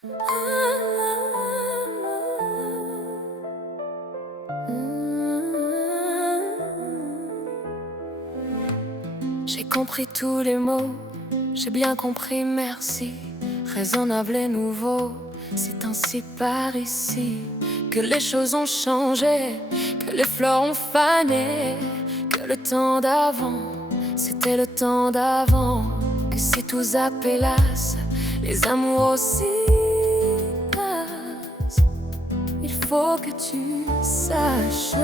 J'ai compris tous les mots, j'ai bien compris, merci. Raisonnable et nouveau, c'est ainsi par ici que les choses ont changé, que les fleurs ont fané, que le temps d'avant, c'était le temps d'avant. Que si tout zappélas, les amours aussi passent. Il faut que tu saches.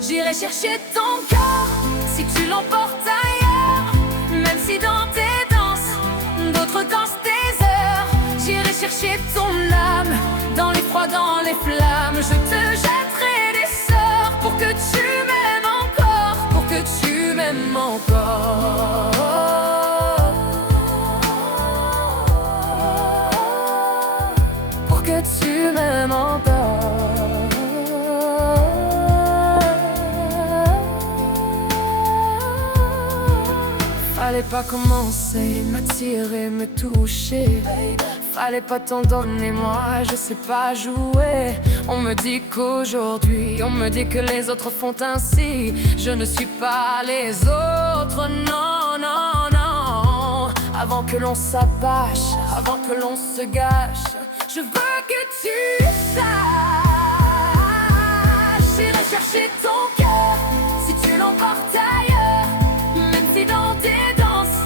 J'irai chercher ton cœur si tu l'emportes ailleurs, même si dans tes danses, d'autres dansent tes heures. J'irai chercher ton âme dans les froids, dans les flammes. Je te jetterai des sorts pour que tu m'aimes encore, pour que tu m'aimes encore. Pour que tu m'aimes encore. Fallait pas commencer, m'attirer, me toucher. Fallait pas t'en donner, moi je sais pas jouer. On me dit qu'aujourd'hui, on me dit que les autres font ainsi. Je ne suis pas les autres, non, non, non. Avant que l'on s'abache, avant que l'on se gâche, je veux que tu saches. J'irai chercher ton cœur si tu l'emportes ailleurs, même si dans tes danses,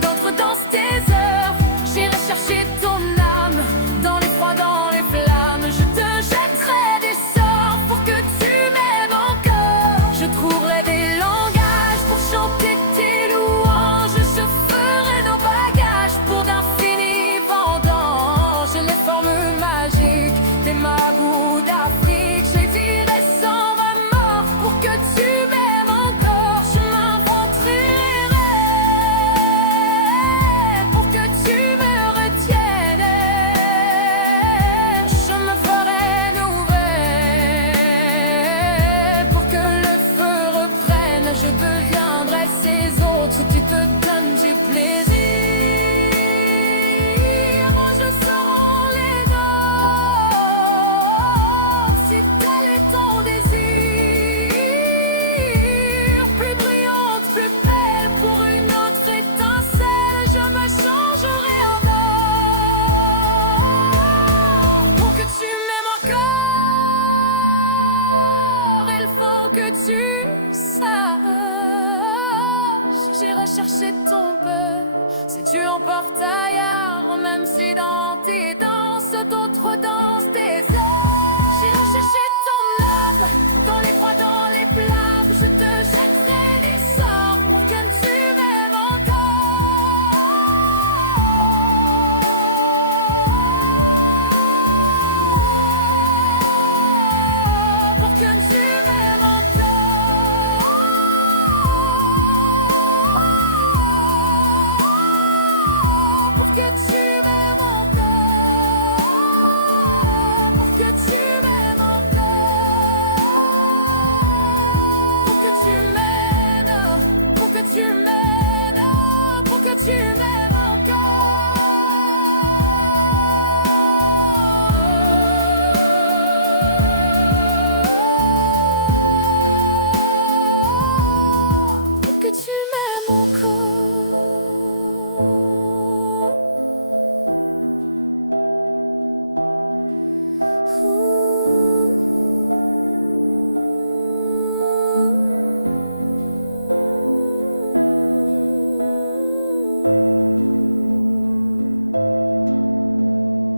d'autres dansent tes heures. J'irai chercher ton âme dans les froids, dans les flammes. Je te jetterai des sorts pour que tu m'aimes encore. Je trouverai des langages pour chanter tes louanges. Je ferai nos bagages pour d'infinis vendanges. Les formes magiques des magouts d'Afrique, je les dirai sans ma mort pour que tu m'aimes encore. Je m'inventerai pour que tu me retiennes. Je me ferai nouvelle pour que le feu reprenne. Je deviendrai ces autres où tu te donnes du plaisir. Moi je serai les nôtres si tel est ton désir. Plus brillante, plus belle pour une autre étincelle. Je me changerai en or pour que tu m'aimes encore. Il faut que tu saches. J'irai chercher ton peur si tu l'emportes ailleurs, même si dans tes danses, d'autres dansent tes